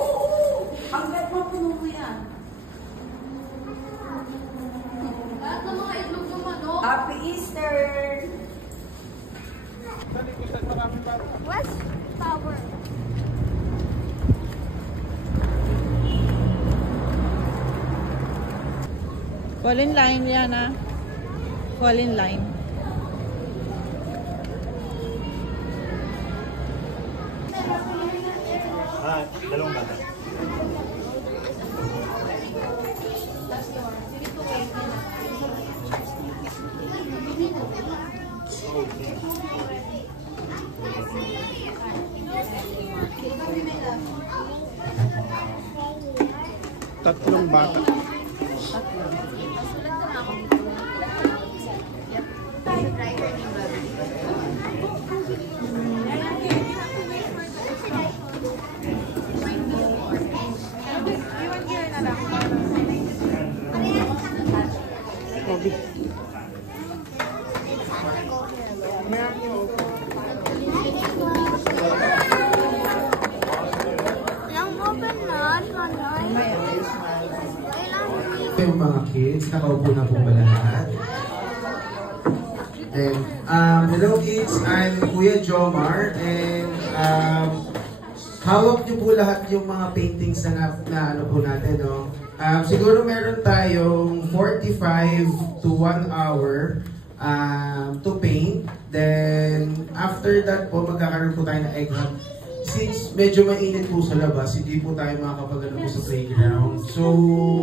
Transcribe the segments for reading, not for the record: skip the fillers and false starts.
Oo! Hanggat mapuno mo yan. Lahat ng mga itlog ng manok. Happy Easter! West Tower. Fall in line yan ah. Fall in line. Dalawang bata. Tatlong bata. Yung mga kids, nakaupo na po ba lahat? And, hello kids, I'm Kuya Jomar and hawak niyo po lahat yung mga paintings na ano po natin, no? Siguro meron tayong 45 to 1 hour to paint. Then, after that po, magkakaroon po tayo ng egg hunt. Since medyo mainit po sa labas, hindi po tayo makakapagano po sa playground. So,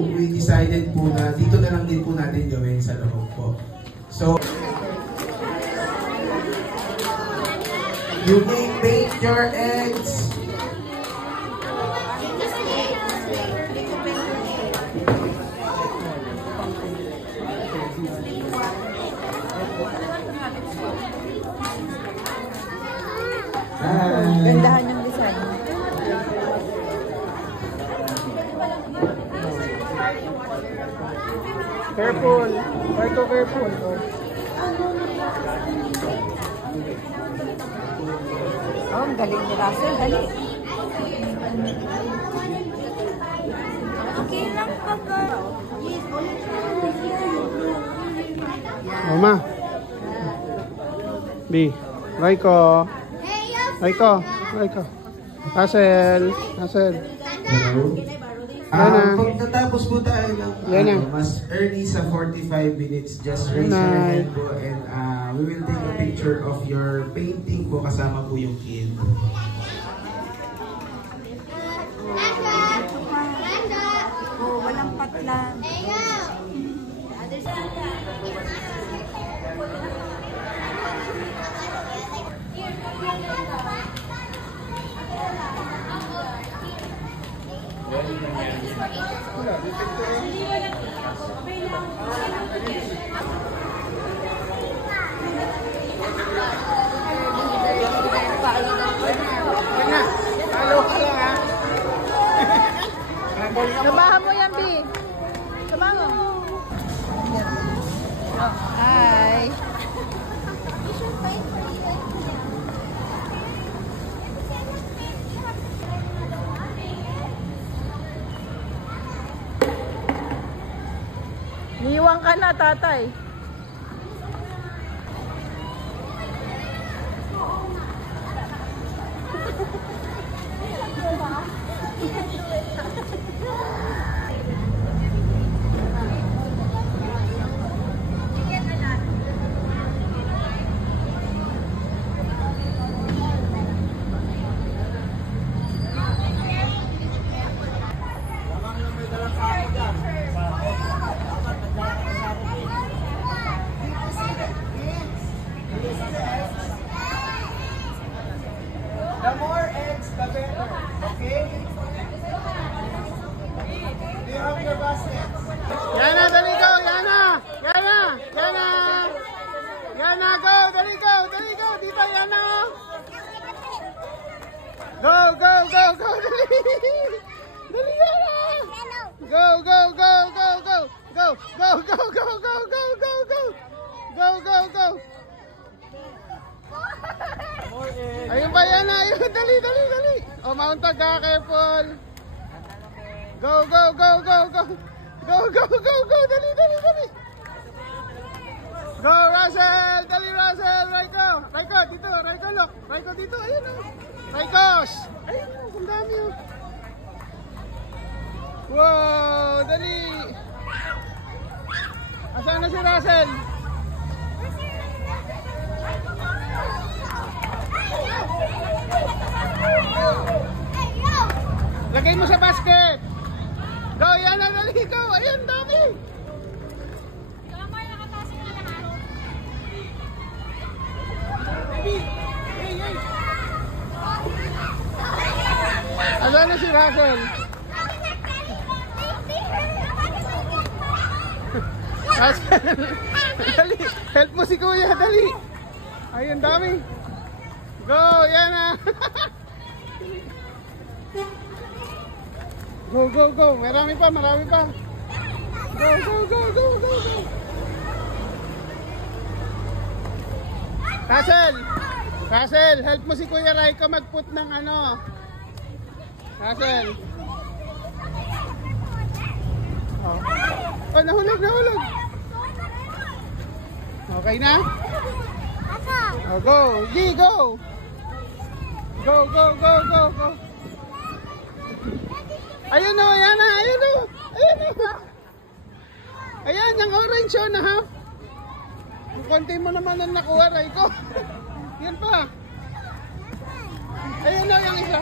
we decided po na dito na lang din po natin gawin sa loob po. So, you may paint your eggs. Gandahan yung design. Careful. Try to careful. Oh, ang galing ni Russell. Dali. Okay lang pag... Mama. B. Raiko. Raiko. Hazel. Hello. Pag natapos po tayo ng mas early sa 45 minutes, just raise your hand po and we will take a picture of your painting po kasama po yung kid. Oh, walang patlang. Samahan mo yan, B. Samahan mo. Hi. Iiwan ka na, tatay. The more eggs, the better. Okay? Do you have your baskets? Yana, dali go! Yana! Yana, go! Dali go! Dito, Yana! Go! Dali! Dali, Yana! Go! Ayun ba, Yana? Ayun, dali! O, mauntag ka, careful. Go, go, go, go, go. Go, go, go, go. Dali, dali, dali. Go, Russell. Dali, Russell. Raiko. Raiko, dito. Raiko, look. Raiko, dito. Ayun, o. Raikos. Ayun, o. Ang dami, o. Wow, dali. Asan na si Russell? Lagay mo sa basket. Go, yan na, dali. Go. Ayun, dami. Asan na si Russell? Dali, help mo si Kuya, dali. Ayun, dami. Go, yan na. Go, go, go. Marami pa, marami pa. Go, go, go, go, go, go. Russell, Russell, help mo si Kuya Raiko mag-put ng ano. Russell. Oh, oh, nahulog, nahulog. Okay na? Oh, go. G, go. Go, go, go, go, go. Ayun o, ayan na, ayun o. Ayun o. Ayan, yung orange o na ha. Konti mo naman ang nakuha, Raiko. Yan pa. Ayun o, yung isa.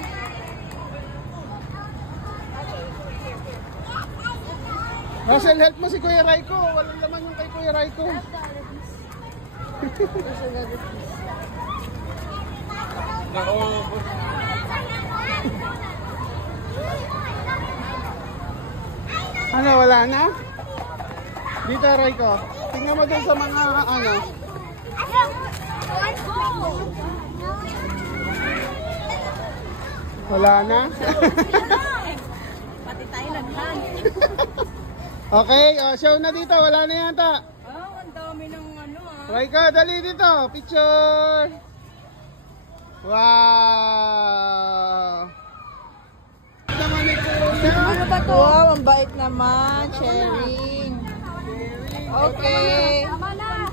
Russell, help mo si Kuya Raiko. Walang laman yung kay Kuya Raiko. Ano, wala na? Dito, Raiko. Tingnan mo dun sa mga ano. Wala na? Pati tayo naghan. Okay, show na dito. Wala na yata. Oh, ang dami ng ano ah. Raiko, dali dito. Picture. Wow. Naman ni Kuya. Ano ba to? Wow, ang bait naman. Sharing. Okay. Tama na.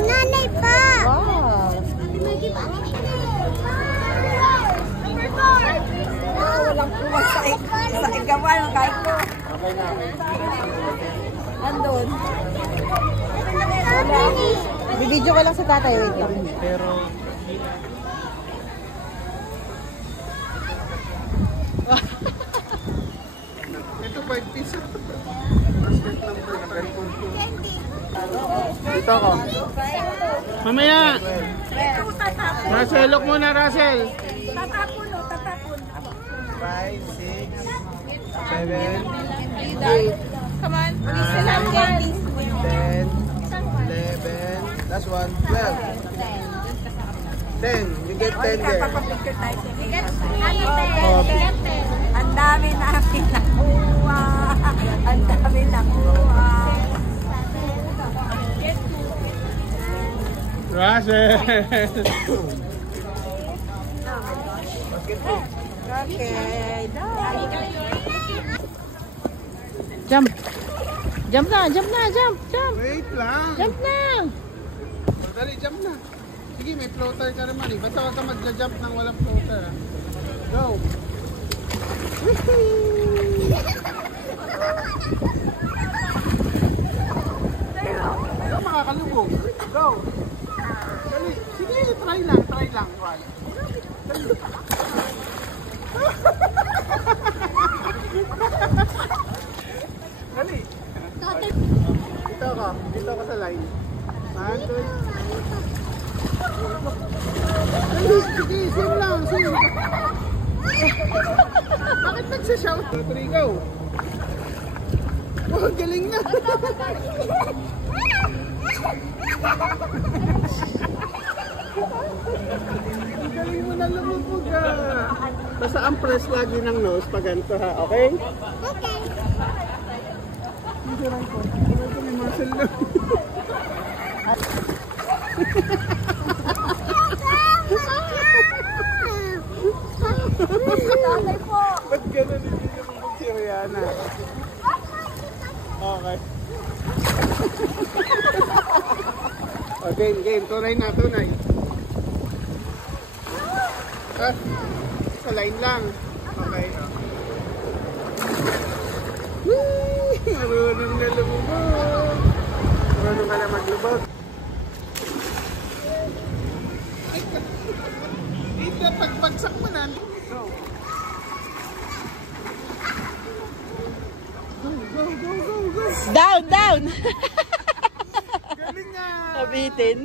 Nanay pa! Wow. Walang puwas sa igawa ng kahit ko. Andun. Bibidyo ko lang sa tatay. Wait lang. Pero ito 5 piso. Dito ako. Mamaya. Russell, look muna, Russell. Tatapon o, tatapon. 5, 6, 7, Come on. 10, 11, last one, 12. 10. You get 10 there. Papapicture tayo. Ang dami namin nakuha. Ang dami nakuha. Russell. Okay. Jump. Jump na, jump na, jump, jump. Wait lang. Jump na. Dali, jump na. Sige, may floater ka naman eh. Basta wag ka magja-jump nang walang floater. ah. Go. Go, makakalubog. Go. Dali. Sige, try lang, try lang. Try. Dali. Dali. Dito ka sa line. Andun. Sige, sim lang, sim. Bakit nagsashout? 3, go. Oh, galing na. Galing mo na lumubog ka. Basta ang press lagi ng nose pag ganito ha, okay? Okay. May muscle na. Tatay po. Ba't ganun hindi naman si Rihanna? Okay. Game. Tunay na, tunay. Ah, sa line lang. Okay. Marunong na lumubog. Marunong ka na maglubog. Ay, hindi pagbagsak mo na. Go. Down, down! Galing nga. Sabitin.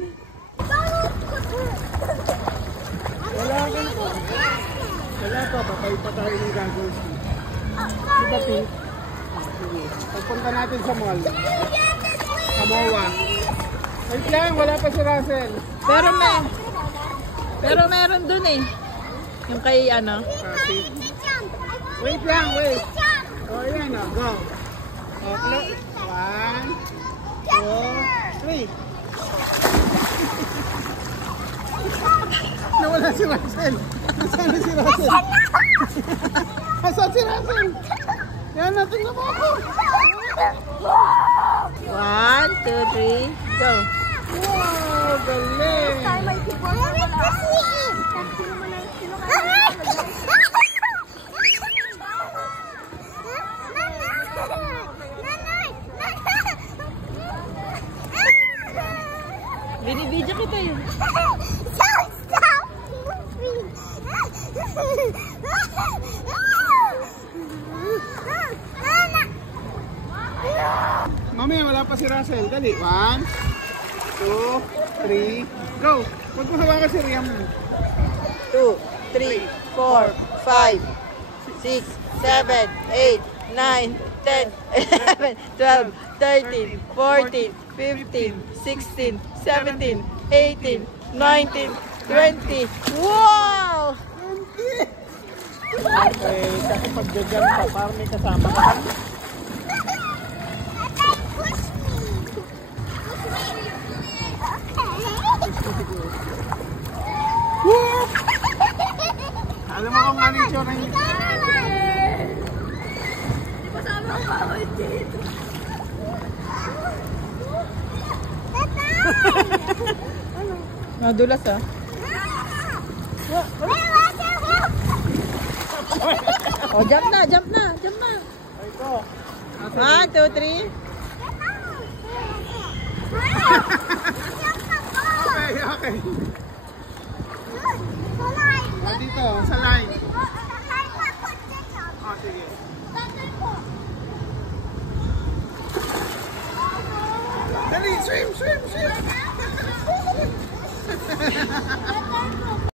Wala pa, patay pa tayo ng gagawin. Di ba, Pink? Sige. Pagpunta natin sa mall. Sa MOA. Wait lang, wala pa si Russell. Pero meron dun eh. Yung kay ano. Wait lang, wait. O, ayan o, go. Okay. 1, 2, 3. Nawala si Russell. Nasaan na si Russell? Nasaan si Russell? Yan natin na mo ako. 1, 2, 3, go. Wow, galing. Tayo may tipo. Wala. Sino mo na sino ka? Binibidyo kita yun. Stop moving. Mamaya, wala pa si Russell. Dali. 1, 2, 3, go. Huwag mo hawakan si Riam. 2, 3, 4, 5, 6, 7, 8, 9, 10, 11, 12, 13, 14, 15, 16, 17, 18, 19, 20. Wow! Okay, kasi pag gagan ka, parang may kasama ka. Alam mo kung ano yung tsura niya? Nadulas ah. Oh, jump na. Ito. 1, 2, 3. Okay. Dito, sa line. Oh, sige. Dali, swim!